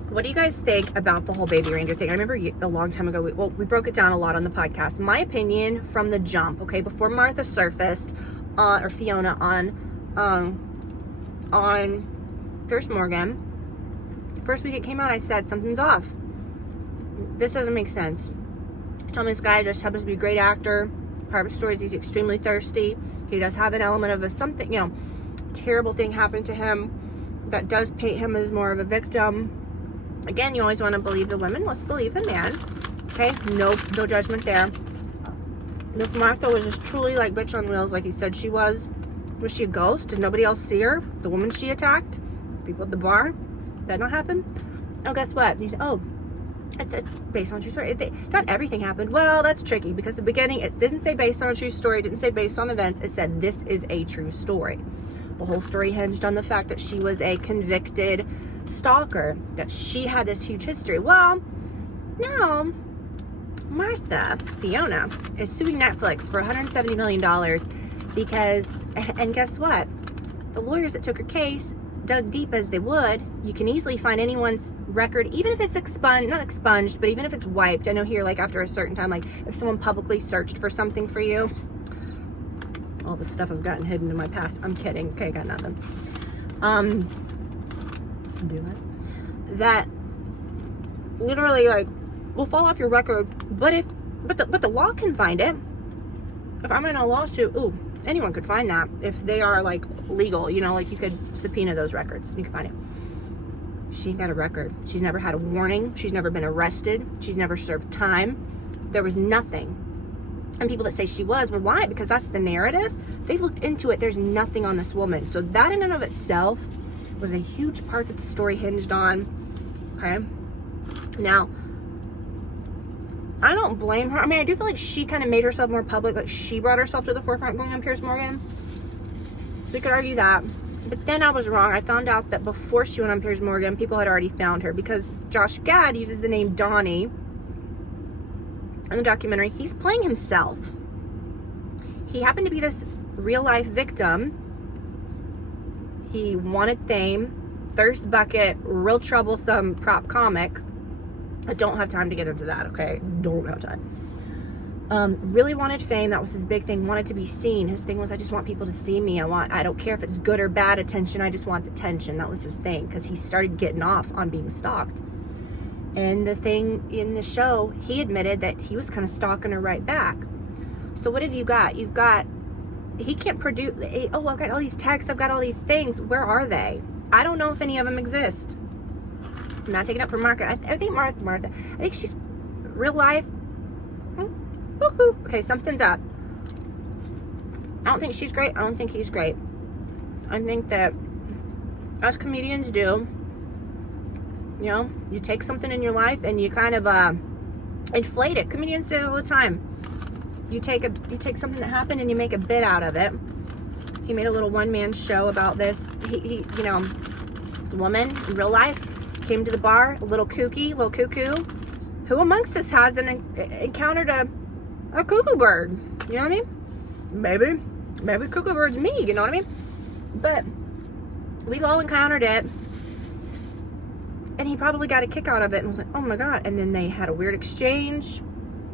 What do you guys think about the whole baby reindeer thing? I remember a long time ago, we broke it down a lot on the podcast. My opinion from the jump, okay, before Martha surfaced, or Fiona on Pierce Morgan, first week it came out, I said, something's off. This doesn't make sense. Tell me, this guy just happens to be a great actor. Part of the story is he's extremely thirsty. He does have an element of something, you know, terrible thing happened to him that does paint him as more of a victim. Again, you always want to believe the women. Let's believe the man. Okay, no judgment there. And if Martha was just truly like bitch on wheels, like he said she was she a ghost? Did nobody else see her? The woman she attacked? People at the bar? That not happen? Oh, guess what? You say, oh, it's based on true story. Not everything happened. Well, that's tricky, because the beginning, it didn't say based on a true story. It didn't say based on events. It said this is a true story. The whole story hinged on the fact that she was a convicted stalker, that she had this huge history. Well, now Martha, Fiona, is suing Netflix for $170 million because, and guess what? The lawyers that took her case dug deep as they would. You can easily find anyone's record, even if it's not expunged, but even if it's wiped. I know here, like after a certain time, like if someone publicly searched for something for you, all the stuff I've gotten hidden in my past. I'm kidding. Okay, I got nothing. Do it. That literally, like, will fall off your record. But the law can find it. If I'm in a lawsuit, ooh, anyone could find that if they are like legal, you know, like you could subpoena those records. You can find it. She ain't got a record. She's never had a warning. She's never been arrested. She's never served time. There was nothing. And people that say she was, well, why? Because that's the narrative. They've looked into it. There's nothing on this woman. So that in and of itself was a huge part that the story hinged on. Okay. Now, I don't blame her. I mean, I do feel like she kind of made herself more public. Like she brought herself to the forefront going on Piers Morgan. So we could argue that. But then I was wrong. I found out that before she went on Piers Morgan, people had already found her because Josh Gad uses the name Donnie in the documentary. He's playing himself. He happened to be this real life victim. He wanted fame, thirst bucket, real troublesome prop comic. I don't have time to get into that, okay? Don't have time. Really wanted fame. That was his big thing. Wanted to be seen. His thing was, I just want people to see me. I don't care if it's good or bad attention. I just want the attention. That was his thing because he started getting off on being stalked. And the thing in the show, he admitted that he was kind of stalking her right back. So what have you got? You've got, he can't produce, oh, I've got all these texts. I've got all these things. Where are they? I don't know if any of them exist. I'm not taking up for Martha. I think Martha. I think she's real life. Woohoo. Okay, something's up. I don't think she's great. I don't think he's great. I think that us comedians do, you know, you take something in your life and you kind of inflate it. Comedians say it all the time. You take something that happened and you make a bit out of it. He made a little one-man show about this. He you know, this woman in real life came to the bar, a little kooky, little cuckoo. Who amongst us hasn't encountered a cuckoo bird? You know what I mean? Maybe cuckoo bird's me, you know what I mean? But we've all encountered it. And he probably got a kick out of it and was like, oh my God. And then they had a weird exchange,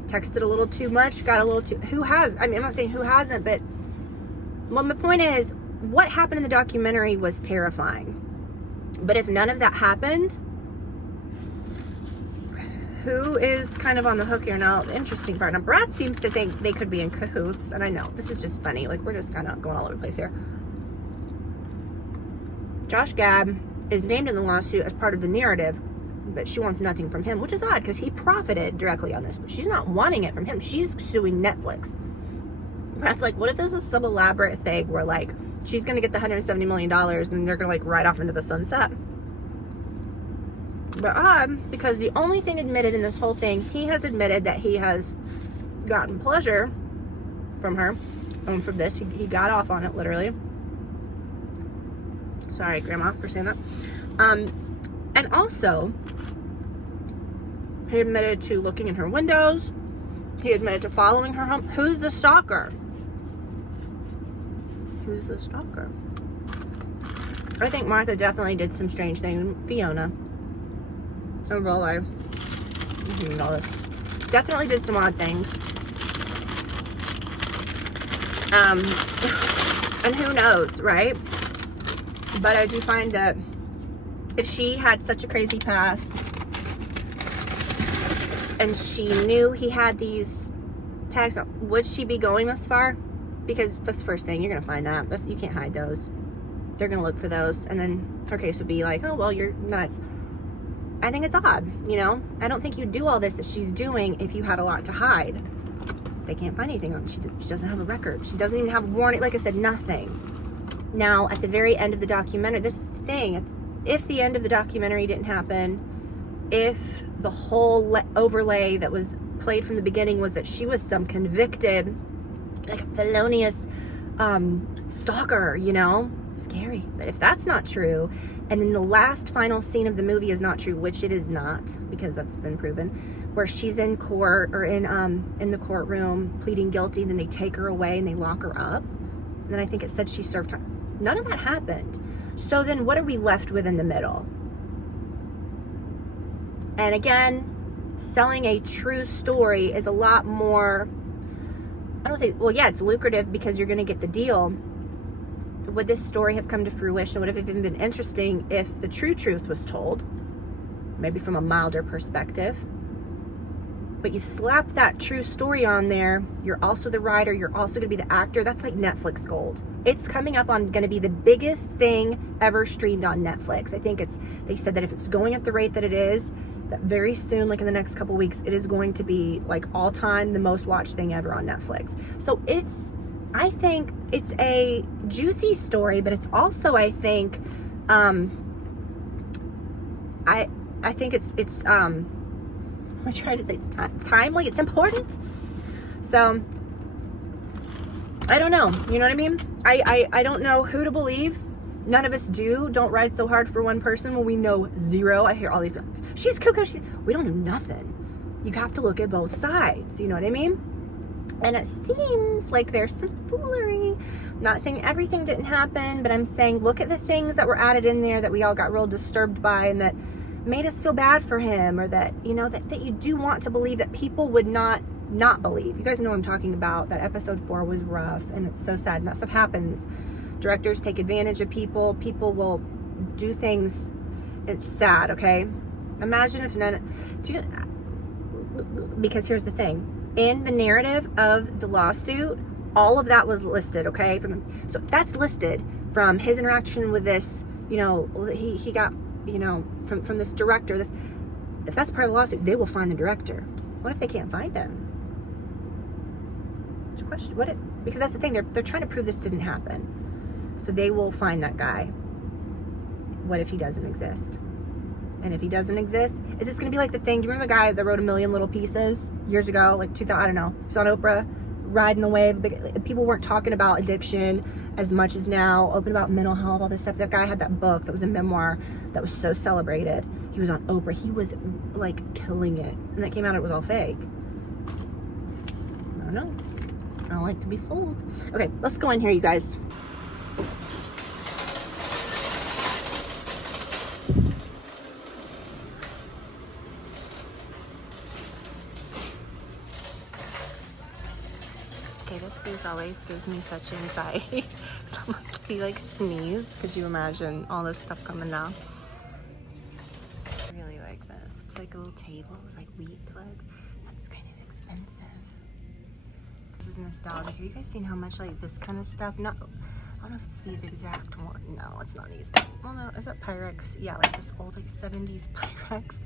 texted a little too much, got a little too, who has? I mean, I'm not saying who hasn't, but well, my point is, what happened in the documentary was terrifying. But if none of that happened, who is kind of on the hook here now? The interesting part. Now, Brad seems to think they could be in cahoots. And I know, this is just funny. Like, we're just kind of going all over the place here. Josh Gad is named in the lawsuit as part of the narrative, but she wants nothing from him, which is odd because he profited directly on this. But she's not wanting it from him. She's suing Netflix. Brad's like, what if there's some elaborate thing where, like, she's going to get the $170 million and they're going to, like, ride off into the sunset? But odd, because the only thing admitted in this whole thing, he has admitted that he has gotten pleasure from her. And from this, he got off on it, literally. Sorry, Grandma, for saying that. And also, he admitted to looking in her windows. He admitted to following her home. Who's the stalker? Who's the stalker? I think Martha definitely did some strange things. Fiona. In real life. You know this. Definitely did some odd things. And who knows, right? But I do find that if she had such a crazy past and she knew he had these tags, would she be going this far? Because that's the first thing, you're going to find that. You can't hide those. They're going to look for those. And then her case would be like, oh, well, you're nuts. I think it's odd, you know? I don't think you'd do all this that she's doing if you had a lot to hide. They can't find anything on her. She doesn't have a record. She doesn't even have a warning. Like I said, nothing. Now, at the very end of the documentary, this is the thing. If the end of the documentary didn't happen, if the whole overlay that was played from the beginning was that she was some convicted, like a felonious stalker, you know? Scary. But if that's not true, and then the last final scene of the movie is not true, which it is not, because that's been proven, where she's in court or in the courtroom pleading guilty, and then they take her away and they lock her up. And then I think it said she served time. None of that happened. So then what are we left with in the middle? And again, selling a true story is a lot more, I don't say, well, yeah, it's lucrative because you're going to get the deal. Would this story have come to fruition? Would it have even been interesting if the true truth was told? Maybe from a milder perspective. but you slap that true story on there. You're also the writer. You're also going to be the actor. That's like Netflix gold. It's coming up on going to be the biggest thing ever streamed on Netflix. I think they said that if it's going at the rate that it is, that very soon, like in the next couple weeks, it is going to be like all time the most watched thing ever on Netflix. So I think it's a juicy story, but it's also, I think, I think it's I'm trying to say it's timely, it's important. So I don't know, you know what I mean? I don't know who to believe. None of us do. Don't ride so hard for one person when we know zero. I hear all these people, she's cuckoo, we don't know nothing. You have to look at both sides, you know what I mean? And it seems like there's some foolery. I'm not saying everything didn't happen, but I'm saying look at the things that were added in there that we all got real disturbed by and that made us feel bad for him, or that, you know, that you do want to believe that people would not believe. You guys know what I'm talking about. That episode 4 was rough, and it's so sad, and that stuff happens. Directors take advantage of people. People will do things. It's sad, okay? Imagine if because here's the thing. In the narrative of the lawsuit, all of that was listed, okay? So that's listed from his interaction with this, you know, he got, you know, from this director. If that's part of the lawsuit, they will find the director. What if they can't find him? It's a question. Because that's the thing. They're trying to prove this didn't happen. So they will find that guy. What if he doesn't exist? And if he doesn't exist, is this going to be like the thing? Do you remember the guy that wrote A Million Little Pieces years ago? Like 2000, I don't know. It was on Oprah, riding the wave. People weren't talking about addiction as much as now. Open about mental health, all this stuff. That guy had that book that was a memoir that was so celebrated. He was on Oprah. He was like killing it. And that came out, it was all fake. I don't know. I don't like to be fooled. Okay, let's go in here, you guys. This booth always gives me such anxiety. So I'm like, if you like sneeze, could you imagine all this stuff coming down? I really like this. It's like a little table with like wheat plugs. That's kind of expensive. This is nostalgic. Have you guys seen how much like this kind of stuff? I don't know if it's these exact one. No, it's not these. Well, no, is that Pyrex? Yeah, like this old like 70s Pyrex.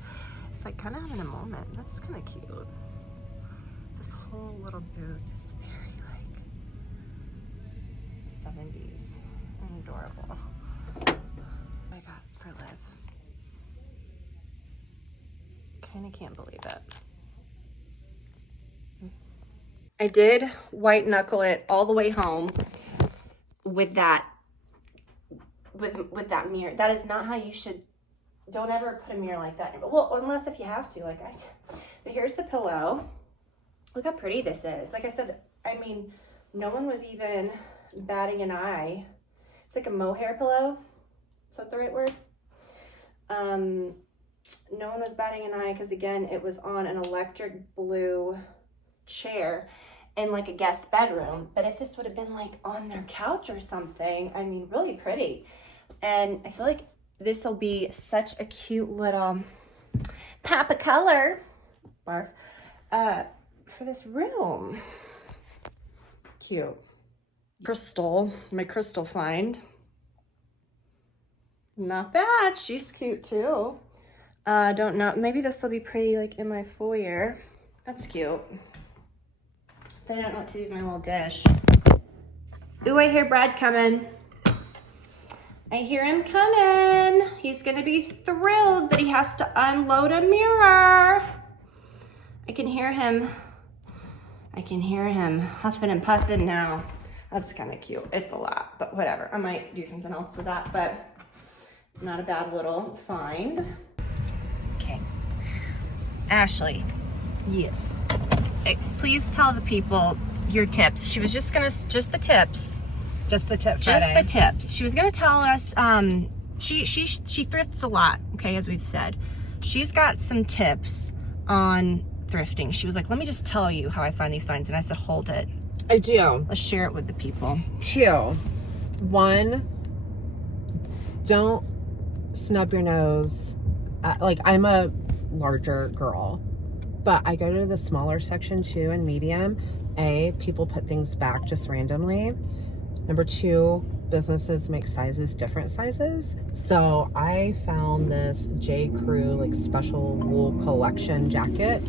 It's like kind of having a moment. That's kind of cute. This whole little booth is very 70s and adorable. I got for Liv. Kind of can't believe it. I did white knuckle it all the way home with that with that mirror. That is not how you should. Don't ever put a mirror like that. Well, unless if you have to, like I did. But here's the pillow. Look how pretty this is. Like I said, I mean, no one was even batting an eye. It's like a mohair pillow. Is that the right word? No one was batting an eye because, again, it was on an electric blue chair in like a guest bedroom. But if this would have been like on their couch or something, I mean, really pretty. And I feel like this will be such a cute little pop of color, barf, for this room. Cute. Crystal, my crystal find. Not bad. She's cute too. Don't know. Maybe this will be pretty like in my foyer. That's cute. Then I don't know what to do with my little dish. Ooh, I hear Brad coming. I hear him coming. He's gonna be thrilled that he has to unload a mirror. I can hear him. I can hear him huffing and puffing now. That's kind of cute. It's a lot, but whatever. I might do something else with that, but not a bad little find. Okay. Ashley. Yes. Hey, please tell the people your tips. She was just the tips. Just the tip Just Friday. the tips. She was gonna tell us, she thrifts a lot, okay, as we've said. She's got some tips on thrifting. She was like, let me just tell you how I find these finds. And I said, hold it. I do. Let's share it with the people. 2. 1, don't snub your nose. Like, I'm a larger girl. But I go to the smaller section too and medium. People put things back just randomly. Number 2, businesses make different sizes. So I found this J. Crew like special wool collection jacket,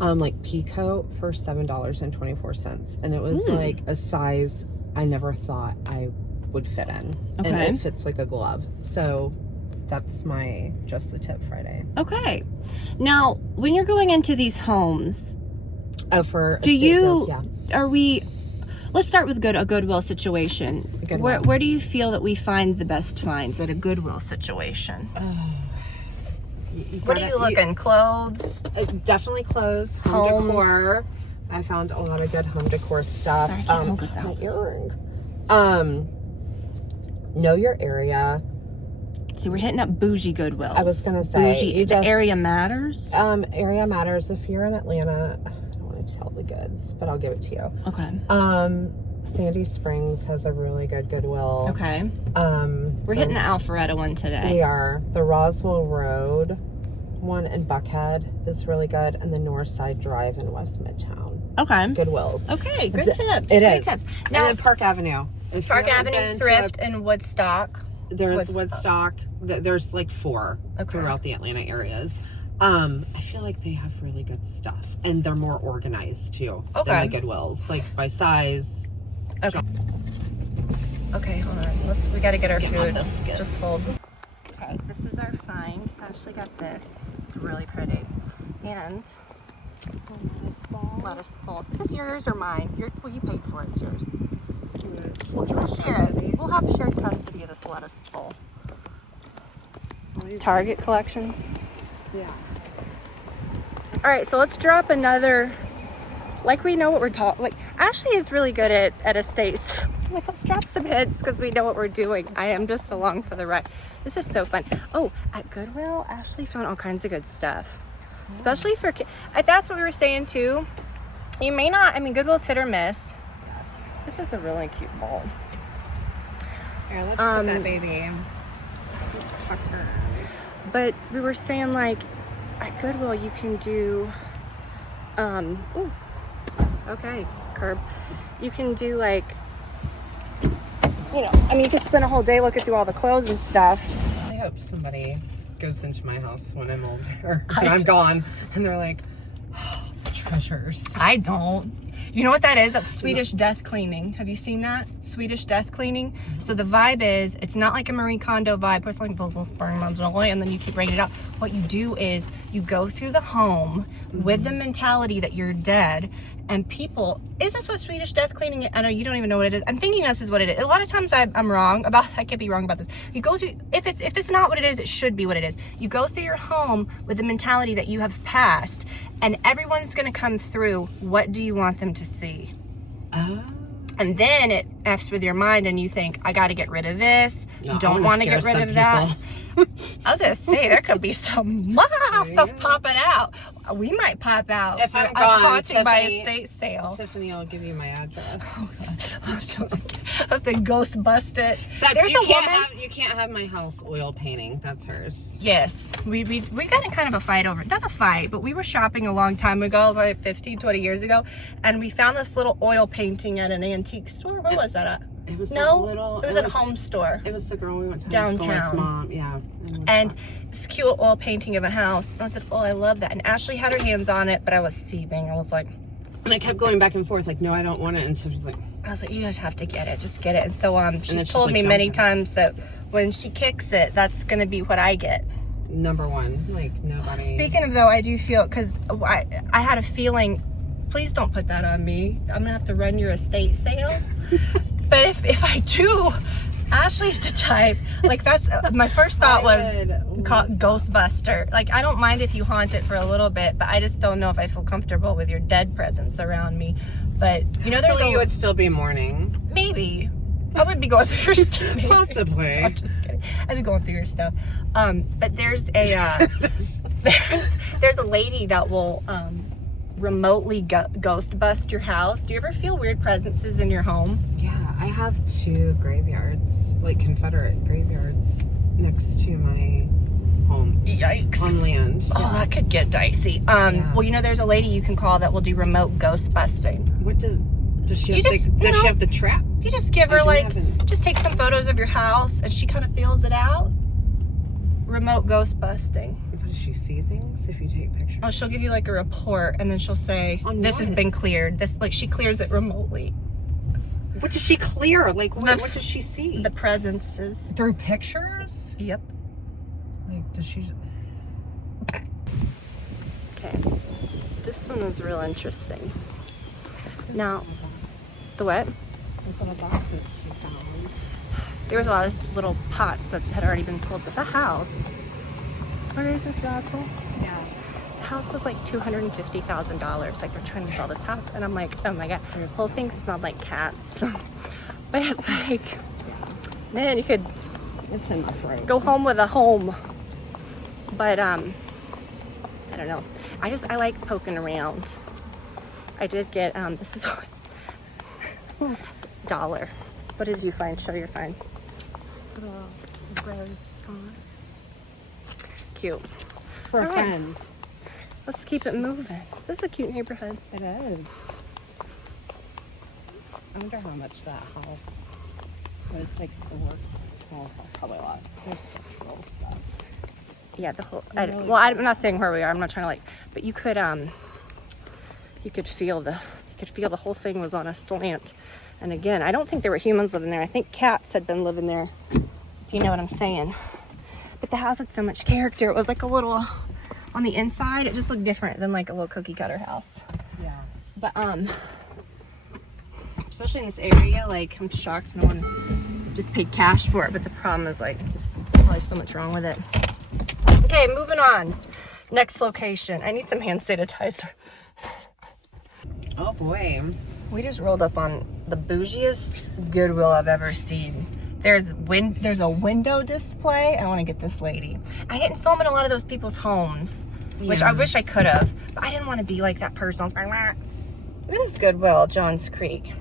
like pea coat for $7.24. And it was like a size I never thought I would fit in. Okay. And it fits like a glove. So that's my Just the Tip Friday. Okay. Now, when you're going into these homes, For do estate you, sales, yeah. are we, let's start with a Goodwill situation. Goodwill. Where do you feel that we find the best finds at a Goodwill situation? What are you looking? Clothes? Definitely clothes, home Homes. decor. I found a lot of good home decor stuff. Sorry, I can't hold this out. My earring. Know your area. See, we're hitting up Boujee Goodwill. I was gonna say, Boujee, the area matters. Area matters. If you're in Atlanta, I don't want to tell the goods, but I'll give it to you. Okay. Sandy Springs has a really good Goodwill. Okay. We're hitting the Alpharetta one today. We are. The Roswell Road one in Buckhead is really good, and the Northside Drive in West Midtown. Okay. Goodwills. Okay, good tips. It Great is. tips. And Now, then Park Avenue. If you Park haven't Avenue been Thrift to and Woodstock. there's Woodstock. There's like 4 Okay. throughout the Atlanta areas. I feel like they have really good stuff, and they're more organized too than the Goodwills, like by size. Okay. Okay, hold on. We got to get our food. biscuits. Just hold. Okay, this is our find. Ashley got this. It's really pretty. And lettuce ball. Is this yours or mine? Well, you paid for it. It's yours. We'll share it. We'll have shared custody of this lettuce bowl. Target collections. Yeah. All right, so let's drop another. Like we know what we're talking. Like Ashley is really good at estates. Like let's drop some hits because we know what we're doing. I am just along for the ride. This is so fun. Oh, at Goodwill, Ashley found all kinds of good stuff, especially for kids. That's what we were saying too. You may not. I mean, Goodwill's hit or miss. This is a really cute bowl. Here, let's put that baby. But we were saying like at Goodwill you can do ooh, okay, curb. You can do like, you know, I mean you could spend a whole day looking through all the clothes and stuff. I hope somebody goes into my house when I'm older, or when I'm gone, and they're like, oh, the treasures. I don't. You know what that is? That's Swedish death cleaning. Have you seen that? Swedish death cleaning. So the vibe is, it's not like a Marie Kondo vibe, porcelain puzzles, burning mausoleum, and then you keep writing it out. What you do is you go through the home with the mentality that you're dead, and people, is this what Swedish death cleaning is? I know you don't even know what it is. I'm thinking this is what it is. A lot of times I'm wrong about, I could be wrong about this. You go through, if it's not what it is, it should be what it is. You go through your home with the mentality that you have passed, and everyone's gonna come through. What do you want them to see? Oh. And then it F's with your mind and you think, I gotta get rid of this. No, You don't want to get rid of that. I was just saying, there could be some stuff popping out. We might pop out. If I'm I'm gone, haunted by Tiffany- estate sale. Tiffany, I'll give you my address. I have to ghost bust it. There's you a can't woman. you can't have my house oil painting. That's hers. Yes, we got in kind of a fight over, not a fight, but we were shopping a long time ago, like 15, 20 years ago, and we found this little oil painting at an antique store. Where was that at? It was No, a little. it was at a home store. It was the girl we went to high school Downtown. with, mom. Yeah. And this cute oil painting of a house. And I said, oh, I love that. And Ashley had her hands on it, but I was seething. I was like, And I kept going back and forth, like, no, I don't want it. And she was like, you guys have to get it. Just get it. And so she's she's told like, me "Don't many get it." times that when she kicks it, that's going to be what I get. number one. Like, nobody. Speaking of though, I do feel, because I had a feeling, please don't put that on me. I'm going to have to run your estate sale. But if I do, Ashley's the type, like that's, my first thought was Ghostbuster. Like, I don't mind if you haunt it for a little bit, but I just don't know if I feel comfortable with your dead presence around me. But, you know, there's you would still be mourning. maybe. I would be going through your stuff. maybe. Possibly. I'm just kidding. I'd be going through your stuff. But there's a, there's a lady that will, remotely ghost bust your house. Do you ever feel weird presences in your home? Yeah, I have 2 graveyards, like Confederate graveyards, next to my home Yikes. on land. Oh, that could get dicey. Well, you know, there's a lady you can call that will do remote ghost busting. What does she have? Does she have the trap? You just give her just take some photos of your house and she kind of feels it out. Remote ghost busting. But does she see things if you take pictures? Oh, she'll give you like a report and then she'll say, this has been cleared. This, like, she clears it remotely. What does she clear? Like, what does she see? The presences. Through pictures? Yep. Like, does she... Okay. This one was real interesting. Now, the what? This little box that she found. There was a lot of little pots that had already been sold, but the house, where is this, Roswell? Yeah. The house was like $250,000. Like, they're trying to sell this house, and I'm like, oh my god, the whole thing smelled like cats. But like, man, you could It's enough, right? go home with a home. But I don't know. I like poking around. I did get this is $1. What did you find? Show your find. Little rose sconce. Cute. For a All right. friend. Let's keep it moving. This is a cute neighborhood. It is. I wonder how much that house would take to work. Well, probably a lot. There's structural stuff. Yeah, the whole. Really Well, I'm not saying where we are. I'm not trying to like, but you could feel the whole thing was on a slant. And again, I don't think there were humans living there. I think cats had been living there. If you know what I'm saying. But the house had so much character. It was like a little on the inside. It just looked different than like a little cookie cutter house. Yeah. But especially in this area, like I'm shocked no one just paid cash for it. But the problem is like there's probably so much wrong with it. Okay, moving on. Next location. I need some hand sanitizer. Oh boy. We just rolled up on the bougiest Goodwill I've ever seen. There's a window display. I want to get this lady. I didn't film in a lot of those people's homes, which I wish I could have, but I didn't want to be like that person. I was like, this is Goodwill, Johns Creek.